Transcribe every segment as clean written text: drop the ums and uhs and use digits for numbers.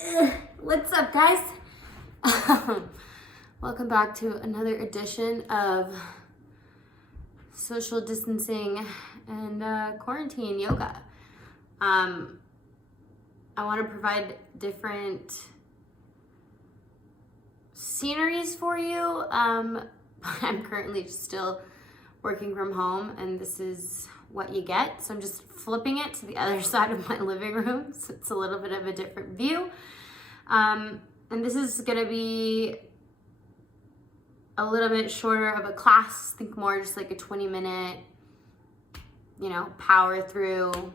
What's up, guys? Welcome back to another edition of social distancing and quarantine yoga. I want to provide different sceneries for you. I'm currently still working from home, and this is what you get. So I'm just flipping it to the other side of my living room, so it's a little bit of a different view. And this is gonna be a little bit shorter of a class. Think more just like a 20-minute, power through,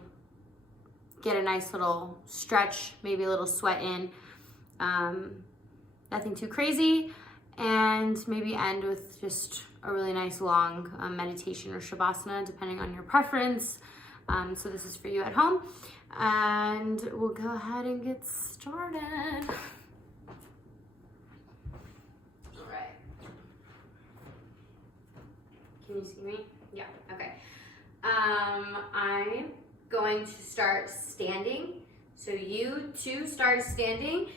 get a nice little stretch, maybe a little sweat in. Nothing too crazy, and maybe end with just a really nice long meditation or savasana, depending on your preference. So this is for you at home, and we'll go ahead and get started. All right. Can you see me? Yeah, okay. I'm going to start standing. So you too start standing.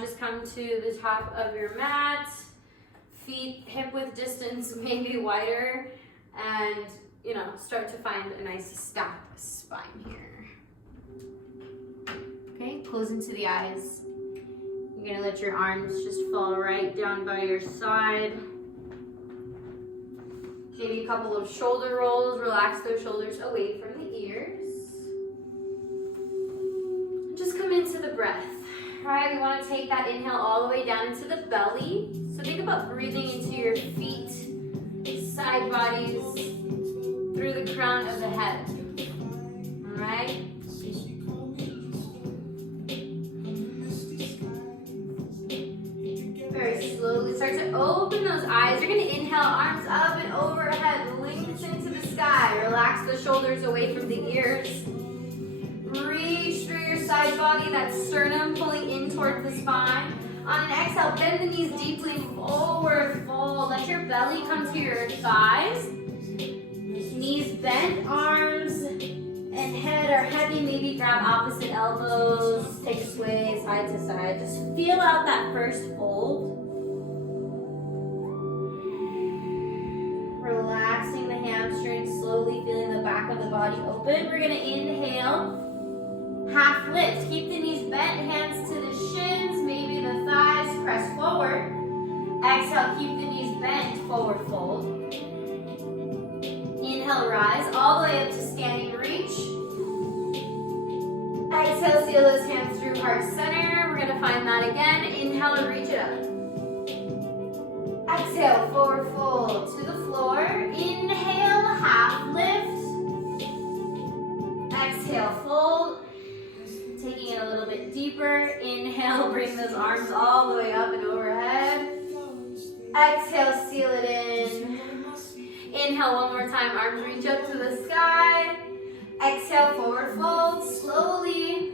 Just come to the top of your mat, feet hip width distance, maybe wider, and start to find a nice stacked spine here. Okay, close into the eyes. You're gonna let your arms just fall right down by your side. Maybe a couple of shoulder rolls, relax those shoulders away from the ears. Just come into the breath. All right, we want to take that inhale all the way down into the belly. So think about breathing into your feet, side bodies, through the crown of the head. All right? Very slowly start to open those eyes. You're going to inhale, arms up and overhead, lengthen to the sky. Relax the shoulders away from the ears. Reach through your side body, that sternum pulling in towards the spine. On an exhale, bend the knees deeply forward, fold. Let your belly come to your thighs. Knees bent, arms and head are heavy. Maybe grab opposite elbows, take a sway side to side. Just feel out that first fold. Relaxing the hamstrings, slowly feeling the back of the body open. We're gonna inhale. Half lift, keep the knees bent, hands to the shins, maybe the thighs, press forward. Exhale, keep the knees bent, forward fold. Inhale, rise, all the way up to standing reach. Exhale, seal those hands through heart center. We're gonna find that again. Inhale and reach it up. Exhale, forward fold to the floor. Inhale, half lift. Exhale, fold. Taking it a little bit deeper. Inhale, bring those arms all the way up and overhead. Exhale, seal it in. Inhale one more time, arms reach up to the sky. Exhale, forward fold, slowly.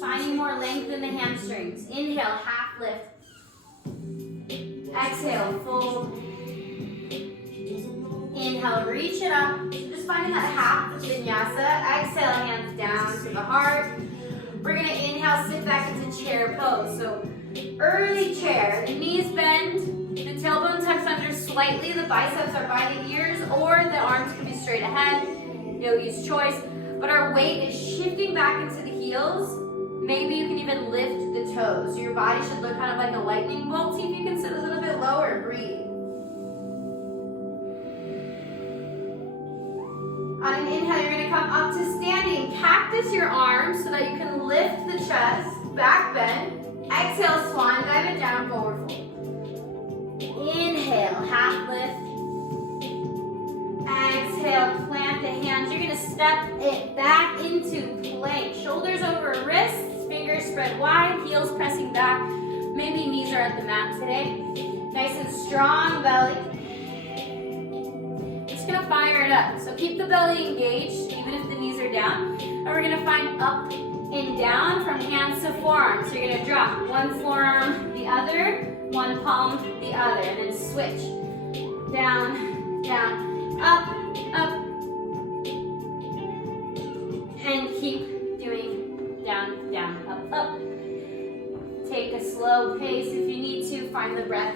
Finding more length in the hamstrings. Inhale, half lift. Exhale, fold. Inhale, reach it up. Just finding that half vinyasa. Exhale, hands down to the heart. We're gonna inhale, sit back into chair pose. So early chair, the knees bend, the tailbone tucks under slightly, the biceps are by the ears, or the arms can be straight ahead, yogi's choice. But our weight is shifting back into the heels. Maybe you can even lift the toes. So your body should look kind of like a lightning bolt. See if you can sit a little bit lower, breathe. On an inhale, you're gonna come up to standing. Cactus your arms so that you can lift the chest, back bend. Exhale, swan dive it down, forward fold. Inhale, half lift. Exhale, plant the hands. You're gonna step it back into plank. Shoulders over wrists, fingers spread wide, heels pressing back. Maybe knees are at the mat today. Nice and strong belly. Gonna fire it up. So keep the belly engaged, even if the knees are down. And we're gonna find up and down from hands to forearms. So you're gonna drop one forearm, the other, one palm, the other, and then switch. Down, down, up, up. And keep doing down, down, up, up. Find the breath.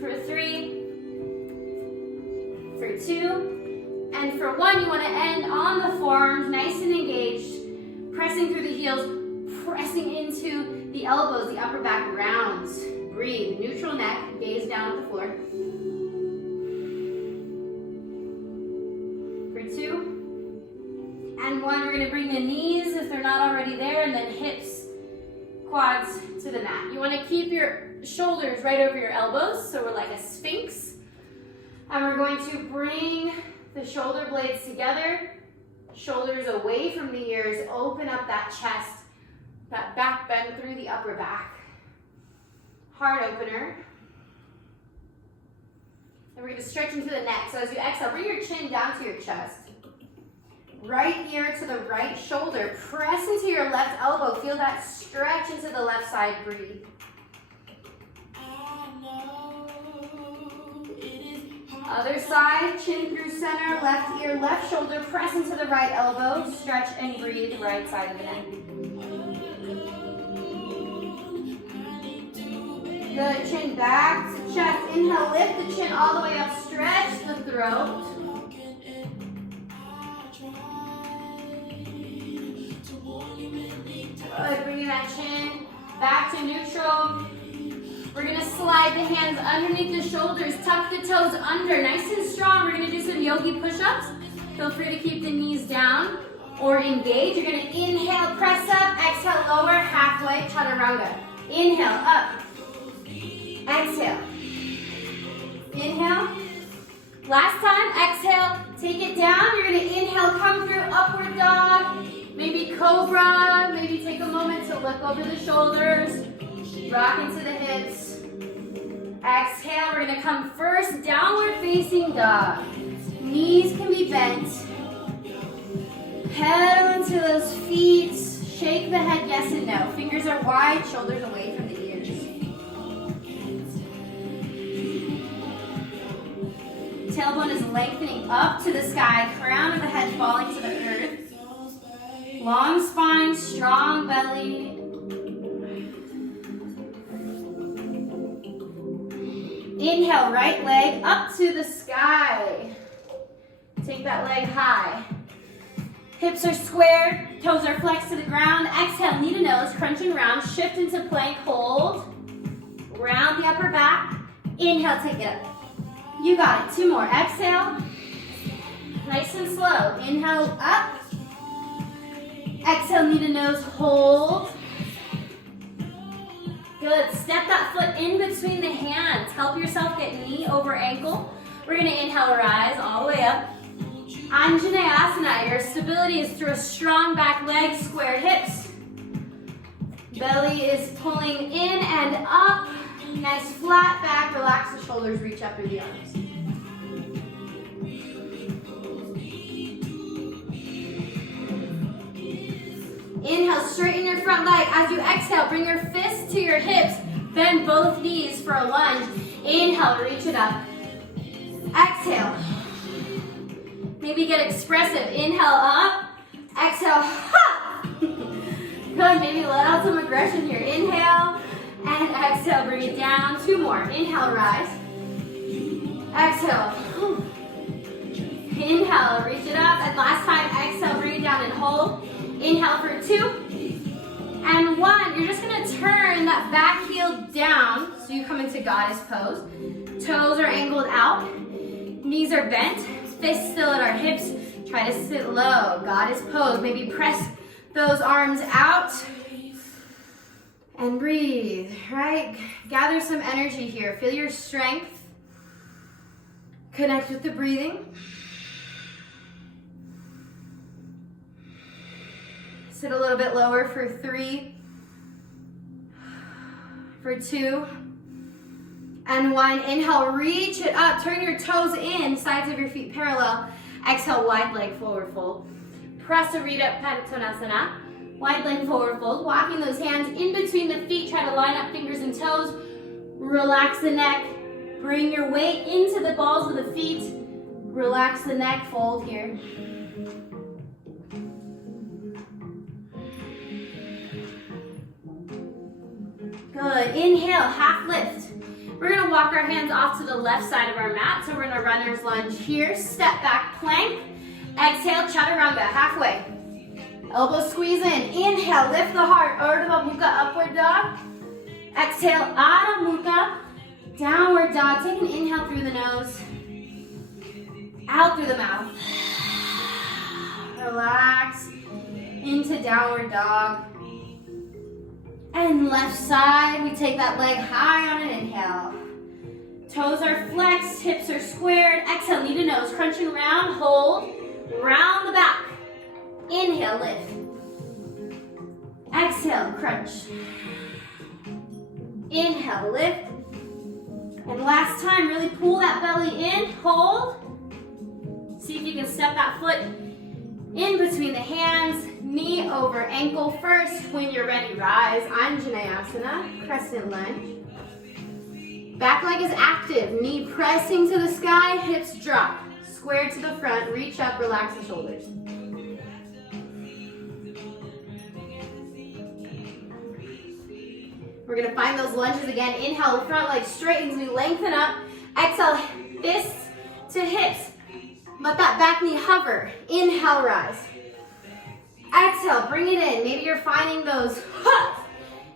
For 3, for 2, and for 1, you want to end on the forearms, nice and engaged, pressing through the heels, pressing into the elbows, the upper back rounds. Breathe, neutral neck, gaze down at the floor. For 2, and 1, we're going to bring the knees, if they're not already there, and then hips, quads to the mat. You want to keep your shoulders right over your elbows, so we're like a sphinx. And we're going to bring the shoulder blades together, shoulders away from the ears, open up that chest, that back bend through the upper back. Heart opener. And we're going to stretch into the neck. So as you exhale, bring your chin down to your chest. Right ear to the right shoulder. Press into your left elbow. Feel that stretch into the left side. Breathe. Other side, chin through center, left ear, left shoulder, press into the right elbow, stretch and breathe, right side of the neck. Good, chin back to chest, inhale, lift the chin all the way up, stretch the throat. Good, bringing that chin back to neutral. We're going to slide the hands underneath the shoulders, tuck the toes under, nice and strong. We're going to do some Yogi Push-Ups. Feel free to keep the knees down or engage. You're going to inhale, press up, exhale, lower, halfway, chaturanga. Inhale, up, exhale. Inhale. Last time, exhale, take it down. You're going to inhale, come through, upward dog, maybe cobra, maybe take a moment to look over the shoulders. Rock into the hips. Exhale, we're going to come first, downward facing dog. Knees can be bent. Head onto those feet. Shake the head yes and no. Fingers are wide, shoulders away from the ears. Tailbone is lengthening up to the sky. Crown of the head falling to the earth. Long spine, strong belly. Inhale, right leg up to the sky. Take that leg high. Hips are square, toes are flexed to the ground. Exhale, knee to nose, crunching round. Shift into plank, hold. Round the upper back. Inhale, take it up. You got it. 2 more. Exhale. Nice and slow. Inhale, up. Exhale, knee to nose, hold. Good. Step that foot in between the hands. Help yourself get knee over ankle. We're going to inhale, rise all the way up. Anjaneyasana. Your stability is through a strong back leg, squared hips. Belly is pulling in and up. Nice flat back. Relax the shoulders. Reach up through the arms. Inhale, straighten your front leg. As you exhale, bring your fists to your hips. Bend both knees for a lunge. Inhale, reach it up. Exhale. Maybe get expressive. Inhale, up. Exhale, ha! Good, maybe let out some aggression here. Inhale, and exhale, bring it down. 2 more. Inhale, rise. Exhale. Inhale, reach it up. And last time, exhale, bring it down and hold. Inhale for 2 and 1. You're just going to turn that back heel down so you come into goddess pose. Toes are angled out. Knees are bent. Fists still at our hips. Try to sit low. Goddess pose. Maybe press those arms out. And breathe, right? Gather some energy here. Feel your strength. Connect with the breathing. Sit a little bit lower for 3, for 2, and 1. Inhale, reach it up. Turn your toes in, sides of your feet parallel. Exhale, wide leg forward fold. Prasarita Padottanasana. Wide leg forward fold. Walking those hands in between the feet. Try to line up fingers and toes. Relax the neck. Bring your weight into the balls of the feet. Relax the neck, fold here. Good. Inhale, half lift. We're gonna walk our hands off to the left side of our mat. So we're gonna runner's lunge here. Step back plank. Exhale, chaturanga, halfway. Elbow squeeze in. Inhale, lift the heart. Urdhva Mukha, upward dog. Exhale, Adho Mukha, downward dog. Take an inhale through the nose. Out through the mouth. Relax into downward dog. And left side, we take that leg high on an inhale. Toes are flexed, hips are squared. Exhale, knee to nose, crunching around, hold, round the back. Inhale, lift. Exhale, crunch. Inhale, lift. And last time, really pull that belly in, hold. See if you can step that foot in between the hands, knee over ankle first. When you're ready, rise, Anjaneyasana, Crescent Lunge. Back leg is active, knee pressing to the sky, hips drop. Square to the front, reach up, relax the shoulders. We're gonna find those lunges again. Inhale, front leg straightens, we lengthen up. Exhale, fists to hips. Let that back knee hover. Inhale, rise. Exhale, bring it in. Maybe you're finding those.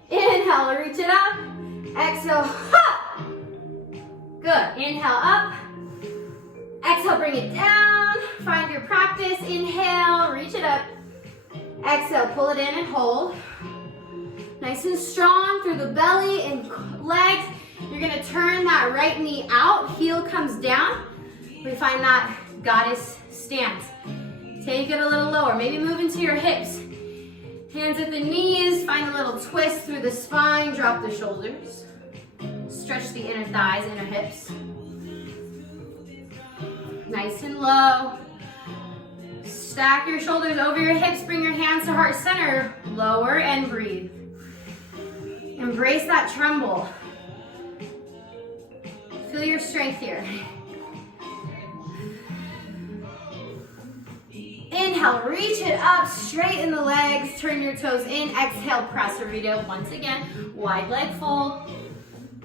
Inhale, reach it up. Exhale, good. Inhale, up. Exhale, bring it down. Find your practice. Inhale, reach it up. Exhale, pull it in and hold. Nice and strong through the belly and legs. You're gonna turn that right knee out, heel comes down. We find that goddess stance. Take it a little lower, maybe move into your hips. Hands at the knees, find a little twist through the spine, drop the shoulders. Stretch the inner thighs, inner hips. Nice and low. Stack your shoulders over your hips, bring your hands to heart center. Lower and breathe. Embrace that tremble. Feel your strength here. Inhale, reach it up, straighten the legs, turn your toes in. Exhale, Prasarita. Once again, wide leg fold.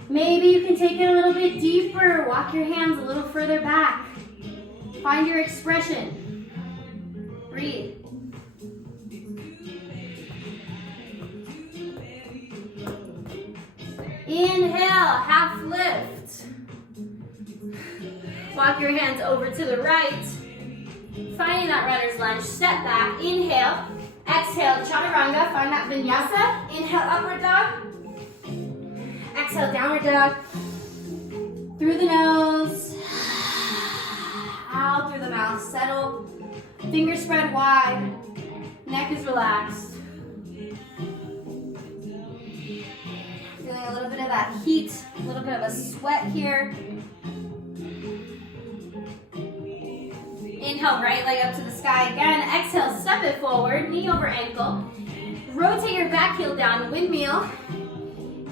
Maybe you can take it a little bit deeper. Walk your hands a little further back. Find your expression. Breathe. Inhale, half lift. Walk your hands over to the right. Finding that runner's lunge, step back, inhale. Exhale, chaturanga, find that vinyasa. Inhale, upward dog. Exhale, downward dog. Through the nose. Out through the mouth, settle. Fingers spread wide. Neck is relaxed. Feeling a little bit of that heat, a little bit of a sweat here. Inhale, right leg up to the sky again. Exhale, step it forward, knee over ankle. Rotate your back heel down, windmill.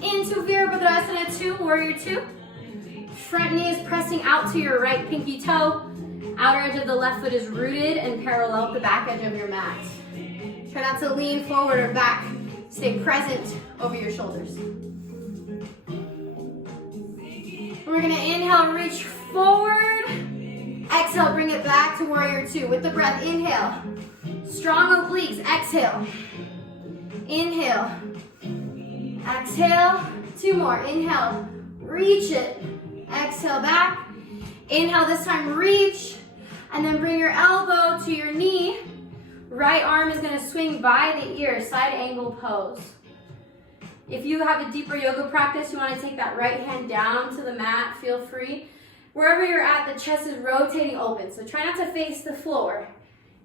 Into Virabhadrasana 2, Warrior 2. Front knee is pressing out to your right pinky toe. Outer edge of the left foot is rooted and parallel with the back edge of your mat. Try not to lean forward or back. Stay present over your shoulders. We're gonna inhale, reach forward. Exhale, bring it back to Warrior 2 with the breath. Inhale, strong obliques. Exhale, inhale, exhale. 2 more. Inhale, reach it. Exhale, back. Inhale, this time reach, and then bring your elbow to your knee. Right arm is gonna swing by the ear, side angle pose. If you have a deeper yoga practice, you wanna take that right hand down to the mat, feel free. Wherever you're at, the chest is rotating open, so try not to face the floor.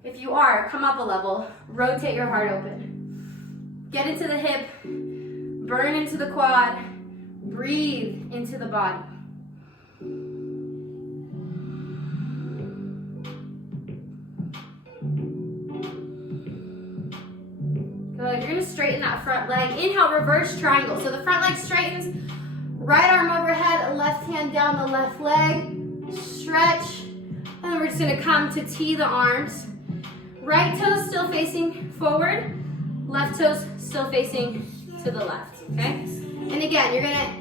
If you are, come up a level, rotate your heart open. Get into the hip, burn into the quad, breathe into the body. Good, you're gonna straighten that front leg. Inhale, reverse triangle. So the front leg straightens, right arm overhead, left hand down the left leg, stretch, and then we're just gonna come to T the arms. Right toes still facing forward, left toes still facing to the left, okay? And again, you're gonna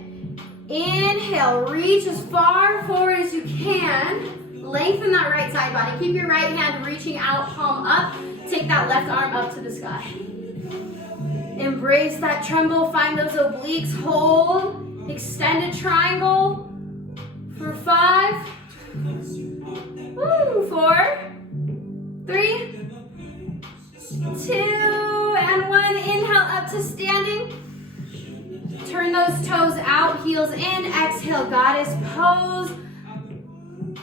inhale, reach as far forward as you can. Lengthen that right side body. Keep your right hand reaching out, palm up. Take that left arm up to the sky. Embrace that tremble. Find those obliques. Hold. Extended triangle for 5. Woo, 4, 3, 2, and 1. Inhale up to standing. Turn those toes out, heels in. Exhale, goddess pose.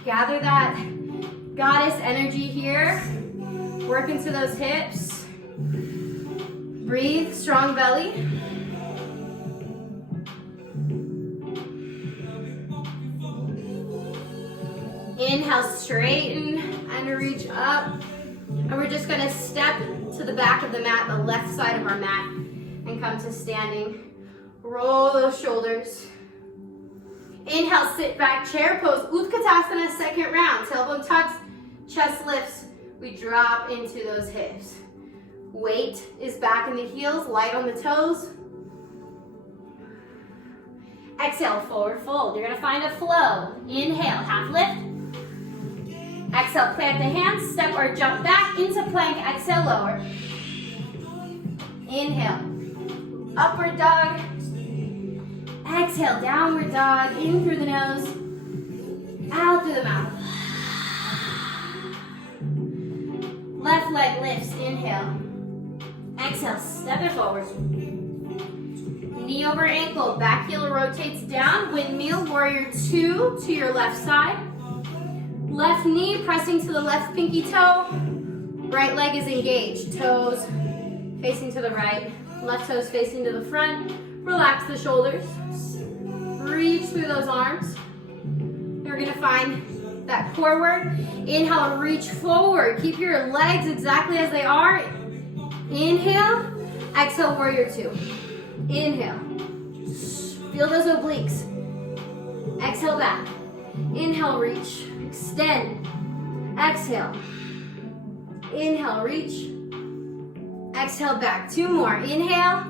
Gather that goddess energy here. Work into those hips. Breathe, strong belly. Inhale, straighten and reach up. And we're just gonna step to the back of the mat, the left side of our mat, and come to standing. Roll those shoulders. Inhale, sit back, chair pose, Utkatasana, second round. Tailbone tucks, chest lifts. We drop into those hips. Weight is back in the heels, light on the toes. Exhale, forward fold. You're gonna find a flow. Inhale, half lift. Exhale, plant the hands, step or jump back into plank. Exhale, lower. Inhale, upward dog. Exhale, downward dog. In through the nose, out through the mouth. Left leg lifts, inhale. Exhale, step it forward. Knee over ankle, back heel rotates down. Windmill, warrior 2 to your left side. Left knee pressing to the left pinky toe. Right leg is engaged. Toes facing to the right. Left toes facing to the front. Relax the shoulders. Reach through those arms. You're gonna find that core work. Inhale, reach forward. Keep your legs exactly as they are. Inhale, exhale, warrior 2. Inhale. Feel those obliques. Exhale back. Inhale, reach. Extend. Exhale. Inhale, reach. Exhale back. 2 more. Inhale.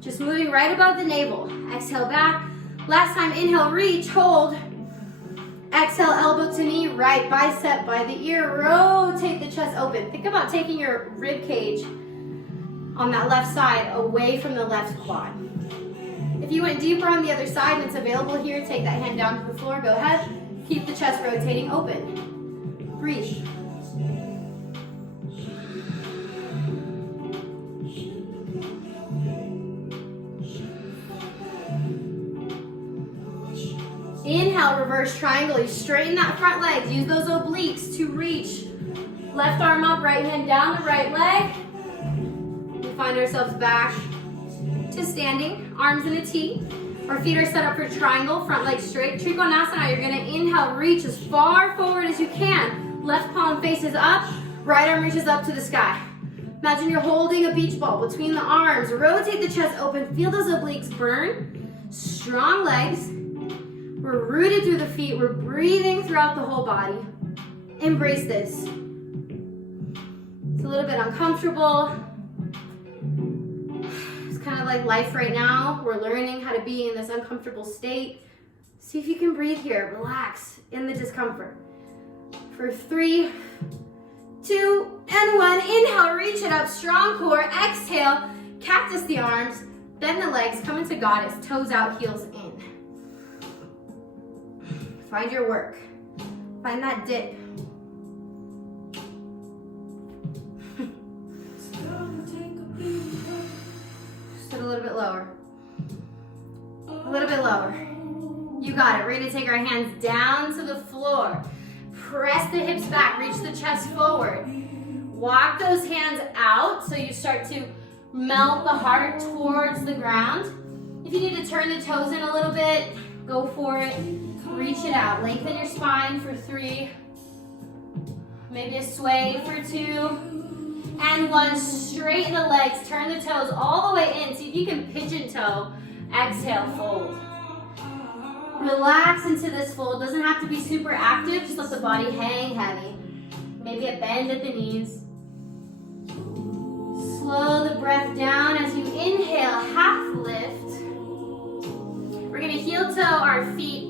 Just moving right above the navel. Exhale back. Last time, inhale, reach, hold. Exhale, elbow to knee, right bicep by the ear. Rotate the chest open. Think about taking your rib cage on that left side away from the left quad. If you went deeper on the other side and it's available here, take that hand down to the floor. Go ahead. Keep the chest rotating open. Breathe. Inhale, reverse triangle. You straighten that front leg. Use those obliques to reach. Left arm up, right hand down the right leg. We find ourselves back to standing, arms in a T. Our feet are set up for triangle, front leg straight. Trikonasana, you're gonna inhale, reach as far forward as you can. Left palm faces up, right arm reaches up to the sky. Imagine you're holding a beach ball between the arms. Rotate the chest open, feel those obliques burn. Strong legs. We're rooted through the feet. We're breathing throughout the whole body. Embrace this. It's a little bit uncomfortable. It's kind of like life right now. We're learning how to be in this uncomfortable state. See if you can breathe here. Relax in the discomfort. For 3, 2, and 1. Inhale, reach it up. Strong core. Exhale, cactus the arms. Bend the legs. Come into goddess. Toes out, heels in. Find your work. Find that dip. Just a little bit lower. A little bit lower. You got it. We're gonna take our hands down to the floor. Press the hips back, reach the chest forward. Walk those hands out so you start to melt the heart towards the ground. If you need to turn the toes in a little bit, go for it. Reach it out. Lengthen your spine for 3. Maybe a sway for 2. And 1. Straighten the legs. Turn the toes all the way in. See if you can pigeon toe. Exhale, fold. Relax into this fold. Doesn't have to be super active. Just let the body hang heavy. Maybe a bend at the knees. Slow the breath down as you inhale, half lift. gonna heel toe our feet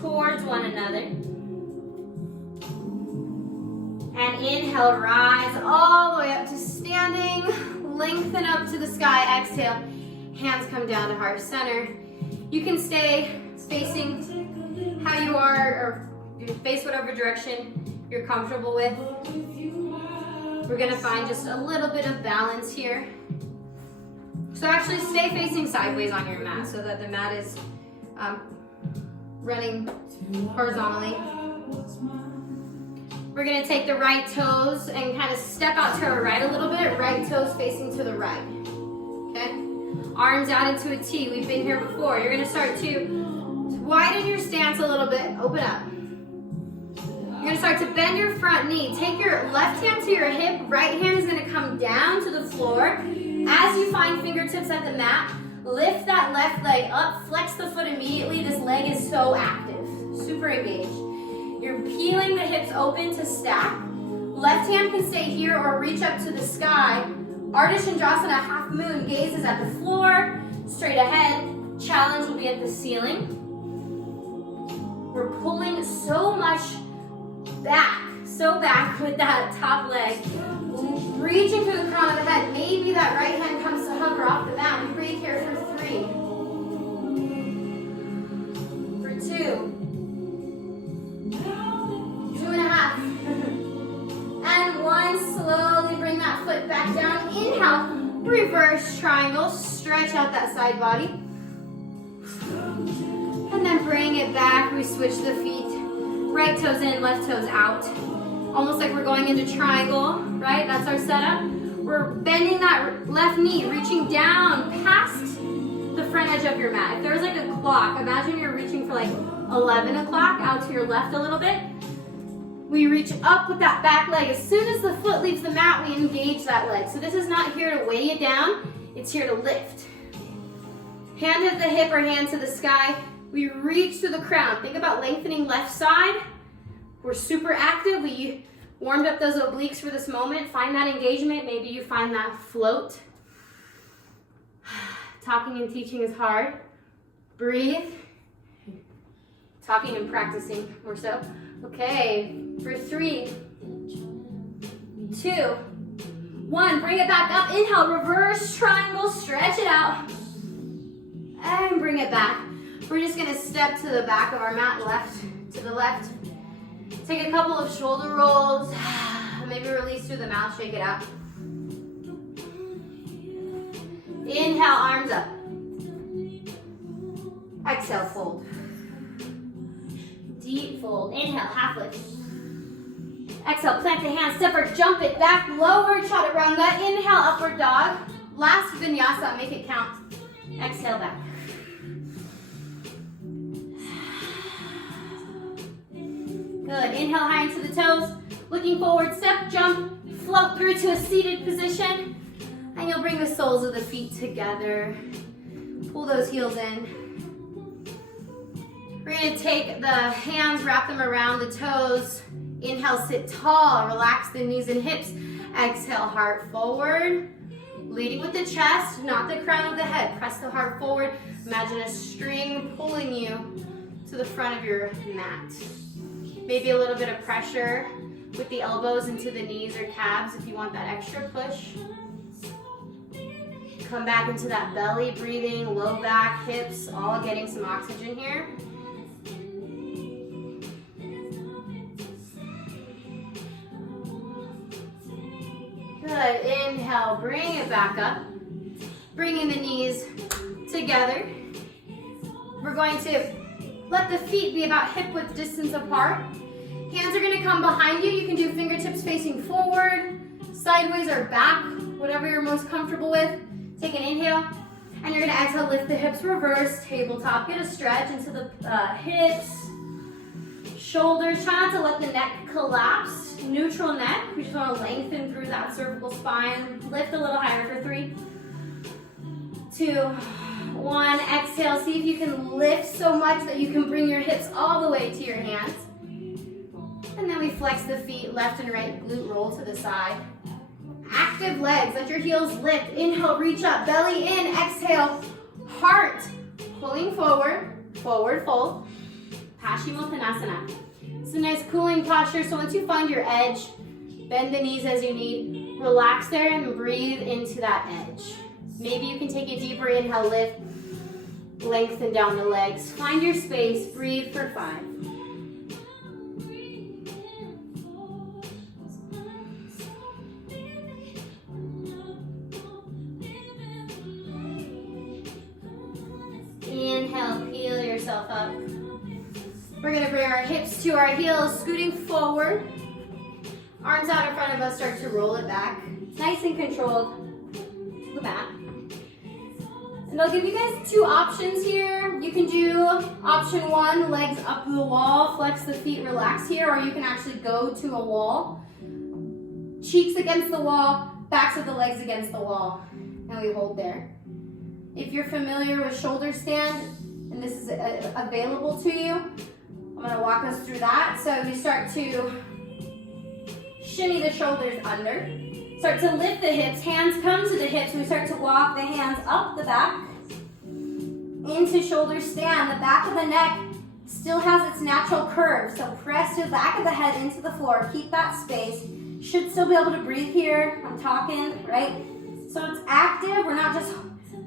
towards one another. And inhale, rise all the way up to standing. Lengthen up to the sky, exhale. Hands come down to heart center. You can stay facing how you are, or face whatever direction you're comfortable with. We're gonna find just a little bit of balance here. So actually stay facing sideways on your mat so that the mat is running horizontally. We're gonna take the right toes and kind of step out to our right a little bit. Right toes facing to the right, okay? Arms out into a T. We've been here before. You're gonna start to widen your stance a little bit. Open up. You're gonna start to bend your front knee. Take your left hand to your hip. Right hand is gonna come down to the floor. As you find fingertips at the mat, lift that left leg up. Flex the foot immediately. This leg is so active, super engaged. You're peeling the hips open to stack. Left hand can stay here or reach up to the sky. Ardha Chandrasana, half moon, gaze is at the floor, straight ahead. Challenge will be at the ceiling. We're pulling so much back, so back with that top leg. Reaching through the crown of the head. Maybe that right hand comes to hover off the mat. We breathe here for 3. For 2. 2.5. And 1. Slowly bring that foot back down. Inhale, reverse triangle. Stretch out that side body. And then bring it back. We switch the feet. Right toes in, left toes out. Almost like we're going into triangle, right? That's our setup. We're bending that left knee, reaching down past the front edge of your mat. If there's like a clock, imagine you're reaching for like 11 o'clock out to your left a little bit. We reach up with that back leg. As soon as the foot leaves the mat, we engage that leg. So this is not here to weigh you down. It's here to lift. Hand at the hip or hand to the sky. We reach through the crown. Think about lengthening left side. We're super active. We warmed up those obliques for this moment. Find that engagement. Maybe you find that float. Talking and teaching is hard. Breathe. Talking and practicing more so. Okay, for 3, 2, 1. Bring it back up. Inhale, reverse triangle. Stretch it out. And bring it back. We're just gonna step to the back of our mat, left to the left. Take a couple of shoulder rolls. Maybe release through the mouth, shake it out. Inhale, arms up. Exhale, fold. Deep fold. Inhale, half lift. Exhale, plant the hands, step or jump it back, lower chaturanga. Inhale, upward dog. Last vinyasa, make it count. Exhale, back. Good. Inhale high into the toes. Looking forward, step, jump, float through to a seated position. And you'll bring the soles of the feet together. Pull those heels in. We're going to take the hands, wrap them around the toes. Inhale, sit tall. Relax the knees and hips. Exhale, heart forward. Leading with the chest, not the crown of the head. Press the heart forward. Imagine a string pulling you to the front of your mat. Maybe a little bit of pressure with the elbows into the knees or calves if you want that extra push. Come back into that belly, breathing, low back, hips, all getting some oxygen here. Good. Inhale, bring it back up. Bringing the knees together. We're going to let the feet be about hip-width distance apart. Hands are going to come behind you. You can do fingertips facing forward, sideways or back, whatever you're most comfortable with. Take an inhale, and you're going to exhale, lift the hips, reverse, tabletop. Get a stretch into the hips, shoulders. Try not to let the neck collapse. Neutral neck. We just want to lengthen through that cervical spine. Lift a little higher for 3, 2, 1. Exhale. See if you can lift so much that you can bring your hips all the way to your hands. And then we flex the feet, left and right, glute roll to the side. Active legs, let your heels lift. Inhale, reach up, belly in. Exhale, heart pulling forward. Forward fold. Paschimottanasana. It's a nice cooling posture, so once you find your edge, bend the knees as you need, relax there and breathe into that edge. Maybe you can take a deeper inhale, lift, lengthen down the legs. Find your space, breathe for 5. Inhale, peel yourself up. We're gonna bring our hips to our heels, scooting forward. Arms out in front of us, start to roll it back. Nice and controlled, the mat. And I'll give you guys 2 options here. You can do option 1, legs up the wall, flex the feet, relax here, or you can actually go to a wall. Cheeks against the wall, backs of the legs against the wall, and we hold there. If you're familiar with shoulder stand, and this is available to you, I'm gonna walk us through that. So you start to shimmy the shoulders under. Start to lift the hips, hands come to the hips, and we start to walk the hands up the back into shoulder stand. The back of the neck still has its natural curve, so press the back of the head into the floor. Keep that space. Should still be able to breathe here. I'm talking, right? So it's active. We're not just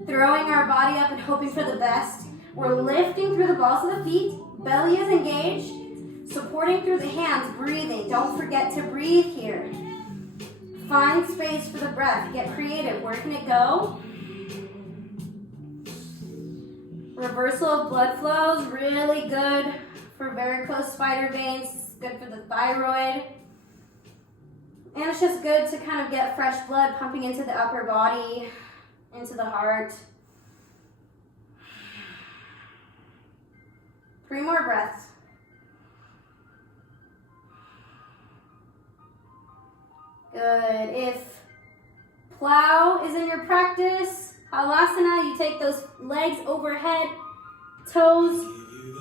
throwing our body up and hoping for the best. We're lifting through the balls of the feet. Belly is engaged. Supporting through the hands, breathing. Don't forget to breathe here. Find space for the breath. Get creative. Where can it go? Reversal of blood flow is really good for varicose spider veins. Good for the thyroid. And it's just good to kind of get fresh blood pumping into the upper body, into the heart. 3 more breaths. Good. If plow is in your practice, halasana, you take those legs overhead, toes,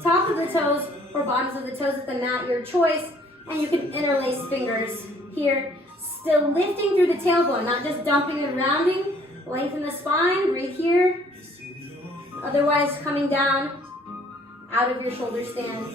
top of the toes or bottoms of the toes at the mat, your choice, and you can interlace fingers here. Still lifting through the tailbone, not just dumping and rounding. Lengthen the spine, breathe here. Otherwise, coming down out of your shoulder stand.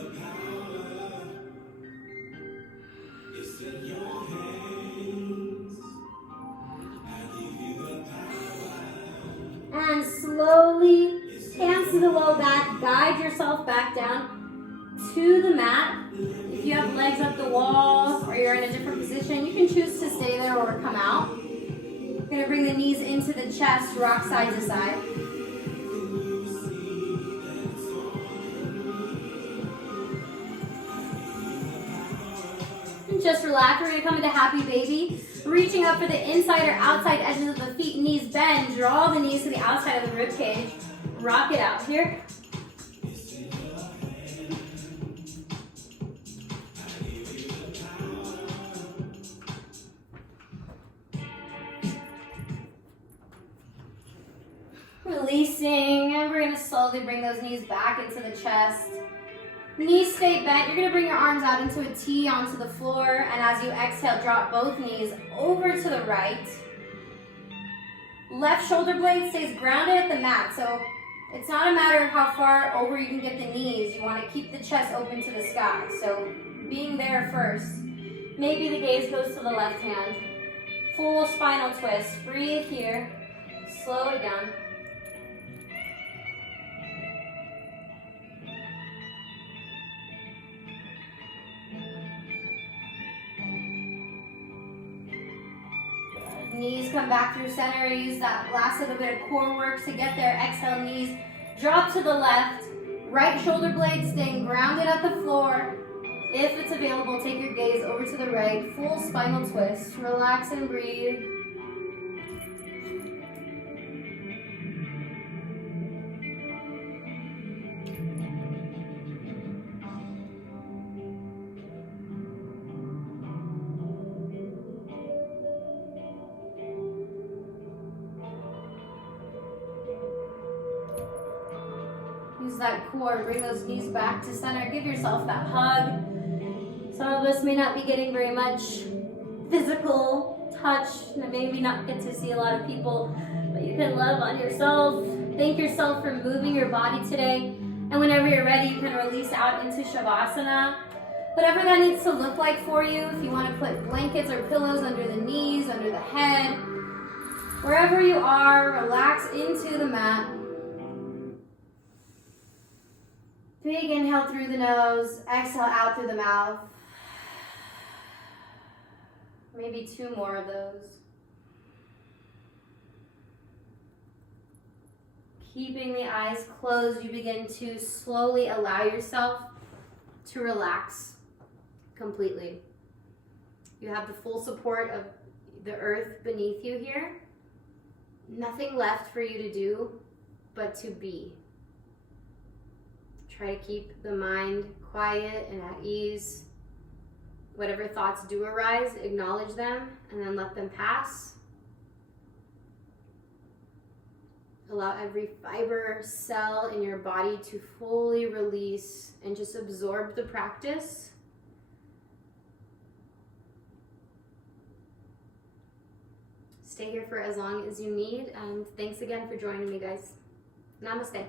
And slowly, hands to the low back, guide yourself back down to the mat. If you have legs up the wall or you're in a different position, you can choose to stay there or come out. You're gonna bring the knees into the chest, rock side to side. And just relax, we're gonna come into happy baby. Reaching up for the inside or outside edges of the feet, knees bend, draw the knees to the outside of the rib cage. Rock it out here. Releasing, and we're gonna slowly bring those knees back into the chest. Knees stay bent. You're gonna bring your arms out into a T onto the floor, and as you exhale, drop both knees over to the right. Left shoulder blade stays grounded at the mat, so it's not a matter of how far over you can get the knees. You wanna keep the chest open to the sky, so being there first. Maybe the gaze goes to the left hand. Full spinal twist. Breathe here. Slow it down. Knees come back through center. Use that last little bit of core work to get there. Exhale, knees drop to the left. Right shoulder blade staying grounded at the floor. If it's available, take your gaze over to the right. Full spinal twist. Relax and breathe. Use that core, bring those knees back to center. Give yourself that hug. Some of us may not be getting very much physical touch, and maybe not get to see a lot of people, but you can love on yourself. Thank yourself for moving your body today, And whenever you're ready, you can release out into Shavasana. Whatever that needs to look like for you. If you want to put blankets or pillows under the knees, under the head. Wherever you are, relax into the mat. Big inhale through the nose, exhale out through the mouth. Maybe 2 more of those. Keeping the eyes closed, you begin to slowly allow yourself to relax completely. You have the full support of the earth beneath you here. Nothing left for you to do but to be. Try to keep the mind quiet and at ease. Whatever thoughts do arise, acknowledge them and then let them pass. Allow every fiber, cell in your body to fully release and just absorb the practice. Stay here for as long as you need, and thanks again for joining me, guys. Namaste.